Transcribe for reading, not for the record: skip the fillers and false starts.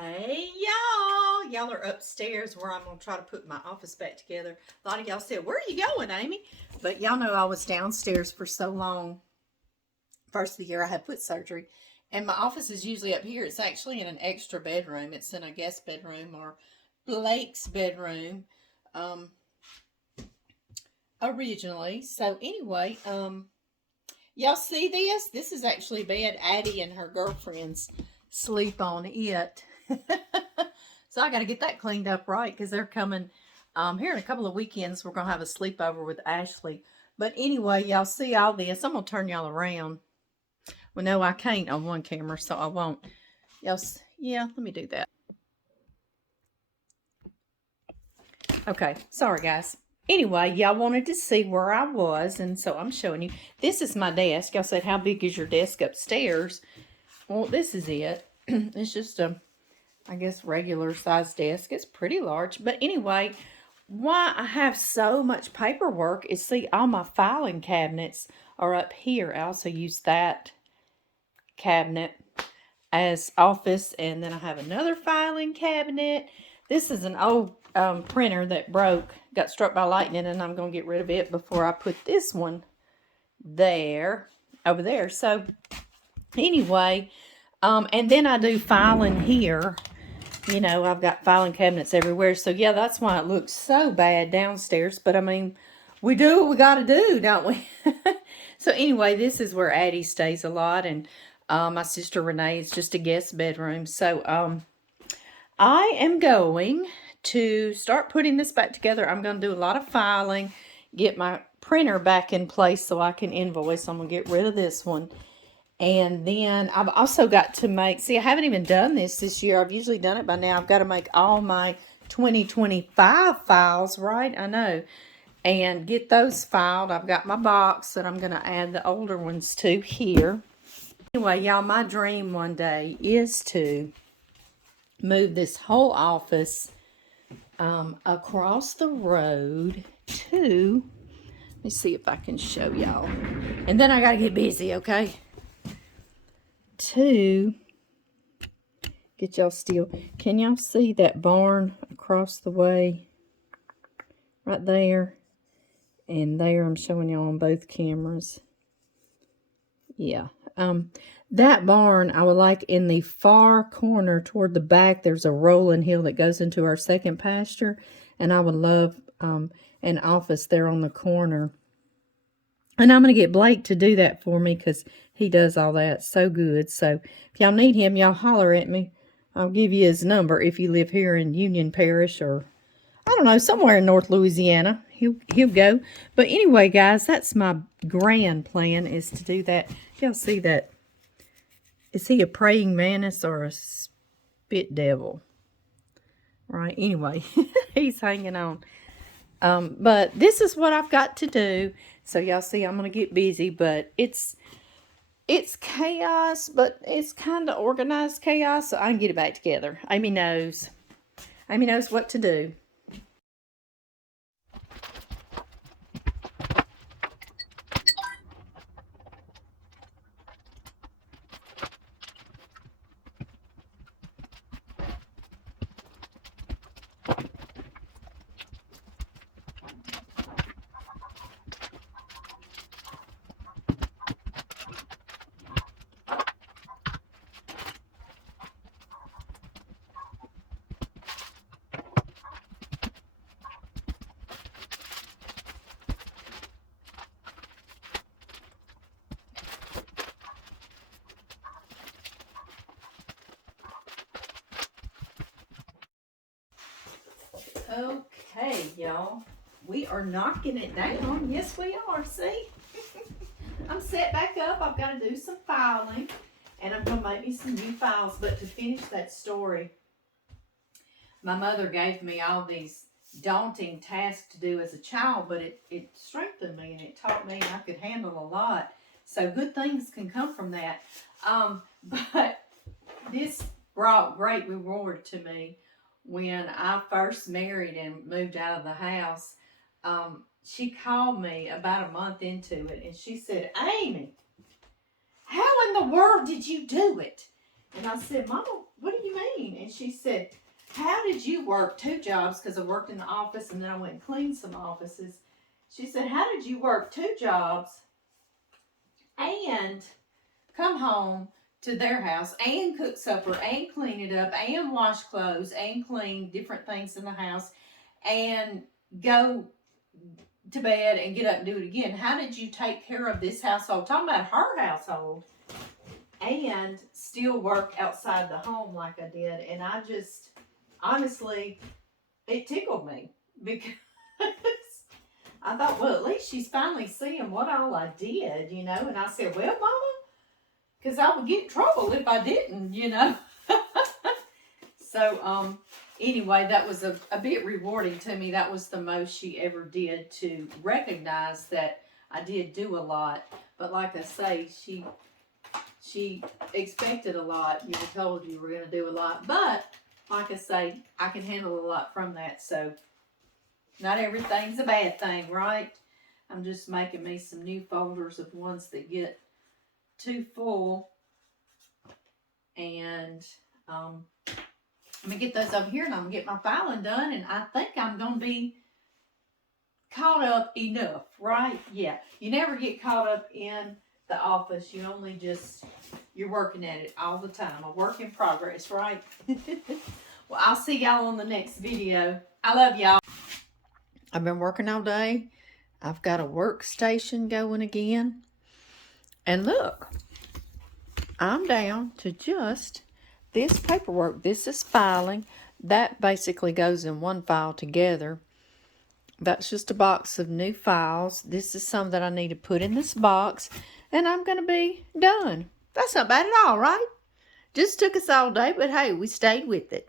Hey y'all! Y'all are upstairs where I'm gonna try to put my office back together. A lot of y'all said, "Where are you going, Amy?" But y'all know I was downstairs for so long. First of the year, I had foot surgery, and my office is usually up here. It's actually in an extra bedroom. It's in a guest bedroom or Blake's bedroom, um, originally. So anyway, y'all see this? This is actually bed Addie and her girlfriends sleep on it. So I got to get that cleaned up right because they're coming here in a couple of weekends. We're going to have a sleepover with Ashley. But anyway, y'all see all this. I'm going to turn y'all around. Well, no, I can't on one camera, so I won't. Y'all, yeah, let me do that. Okay, sorry, guys. Anyway, y'all wanted to see where I was, and so I'm showing you. This is my desk. Y'all said, how big is your desk upstairs? Well, this is it. It's just a, I guess, regular size desk. It's pretty large. But anyway, why I have so much paperwork is, see, all my filing cabinets are up here. I also use that cabinet as office, and then I have another filing cabinet. This is an old printer that broke, got struck by lightning, and I'm going to get rid of it before I put this one there, over there. So anyway, and then I do filing here. You know, I've got filing cabinets everywhere. So yeah, that's why it looks so bad downstairs. But I mean, we do what we got to do, don't we? So anyway, this is where Addie stays a lot, and my sister Renee is just a guest bedroom. So I am going to start putting this back together. I'm going to do a lot of filing, get my printer back in place so I can invoice. I'm going to get rid of this one. And then I've also got to make, see, I haven't even done this year. I've usually done it by now. I've got to make all my 2025 files, right? I know. And get those filed. I've got my box that I'm going to add the older ones to here. Anyway, y'all, my dream one day is to move this whole office across the road to, let me see if I can show y'all. And then I got to get busy, okay? To get y'all still. Can y'all see that barn across the way? Right there. And there, I'm showing y'all on both cameras. Yeah. That barn, I would like in the far corner toward the back, there's a rolling hill that goes into our second pasture. And I would love an office there on the corner. And I'm going to get Blake to do that for me because he does all that so good. So if y'all need him, y'all holler at me. I'll give you his number if you live here in Union Parish or, I don't know, somewhere in North Louisiana. He'll go. But anyway, guys, that's my grand plan, is to do that. Y'all see that? Is he a praying mantis or a spit devil? Right, anyway, he's hanging on. But this is what I've got to do. So y'all see, I'm going to get busy, but it's chaos, but it's kind of organized chaos, so I can get it back together. Amy knows. Amy knows what to do. Okay, y'all. We are knocking it down. Yes, we are. See? I'm set back up. I've got to do some filing. And I'm going to make me some new files. But to finish that story, my mother gave me all these daunting tasks to do as a child. But it strengthened me and it taught me I could handle a lot. So good things can come from that. But this brought great reward to me. When I first married and moved out of the house, she called me about a month into it, and she said, "Amy, how in the world did you do it?" And I said, "Mama, what do you mean?" and she said, how did you work 2 jobs? Because I worked in the office and then I went and cleaned some offices. She said, how did you work 2 jobs and come home to their house and cook supper and clean it up and wash clothes and clean different things in the house and go to bed and get up and do it again? How did you take care of this household? Talking about her household, and still work outside the home like I did. And I just, honestly, it tickled me because I thought, well, at least she's finally seeing what all I did, you know. And I said, well, Mama, because I would get in trouble if I didn't, you know. So, anyway, that was a bit rewarding to me. That was the most she ever did, to recognize that I did do a lot. But like I say, she expected a lot. You were told you were going to do a lot. But, like I say, I can handle a lot from that. So, not everything's a bad thing, right? I'm just making me some new folders of ones that get too full. And I'm going to get those over here, and I'm going to get my filing done. And I think I'm going to be caught up enough, right? Yeah. You never get caught up in the office. You only just, you're working at it all the time. A work in progress, right? Well, I'll see y'all on the next video. I love y'all. I've been working all day. I've got a workstation going again. And look, I'm down to just this paperwork. This is filing. That basically goes in one file together. That's just a box of new files. This is some that I need to put in this box. And I'm going to be done. That's not bad at all, right? Just took us all day, but hey, we stayed with it.